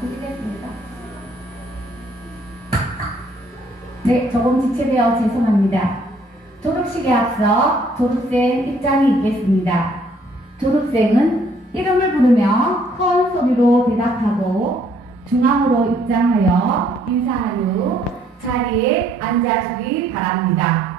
드리겠습니다. 네, 조금 지체되어 죄송합니다. 졸업식에 앞서 졸업생 입장이 있겠습니다. 졸업생은 이름을 부르며 큰 소리로 대답하고 중앙으로 입장하여 인사한 후 자리에 앉아주기 바랍니다.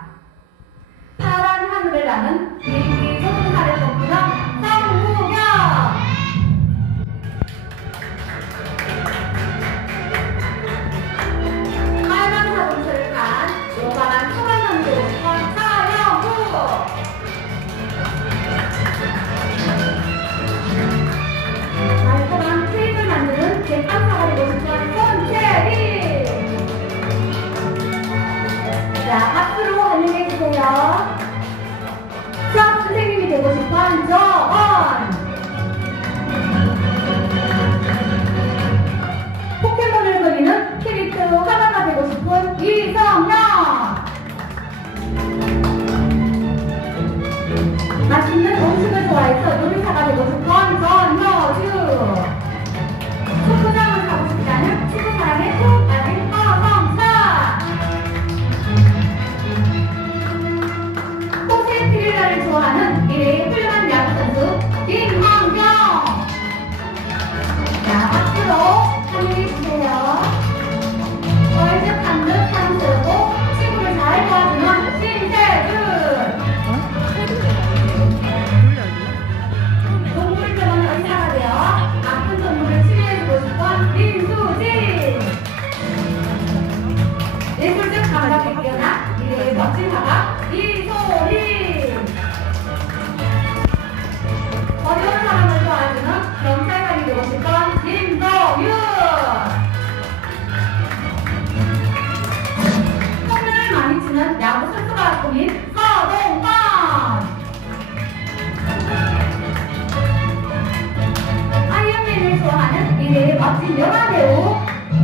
멋진 영화배우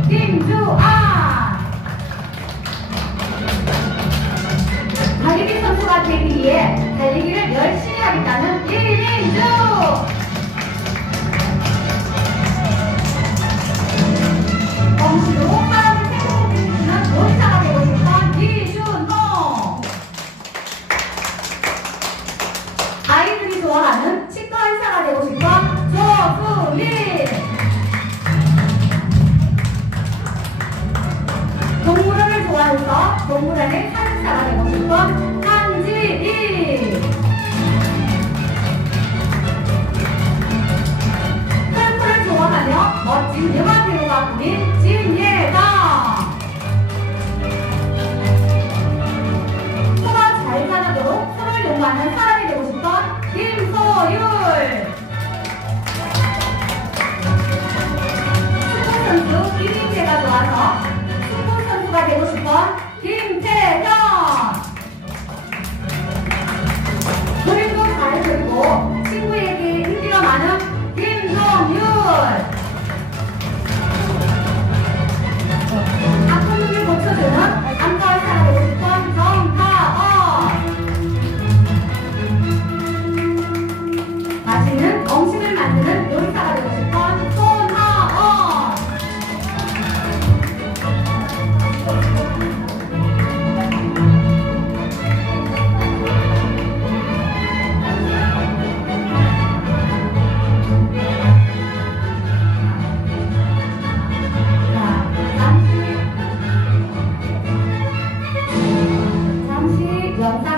김주아 달리기 선수가 되기 위해 달리기를 열심히 하겠다는 1 동물원의 산사원의 모습과 한지이. 산물을 조망하며 멋진 음악으로가 부린 진예다 소가 잘 자라도록 소를 욕망하는 사람이 되고 싶던 김소율. 축구선수 김인재가 좋아서 축구선수가 되고 싶던 김태경 영상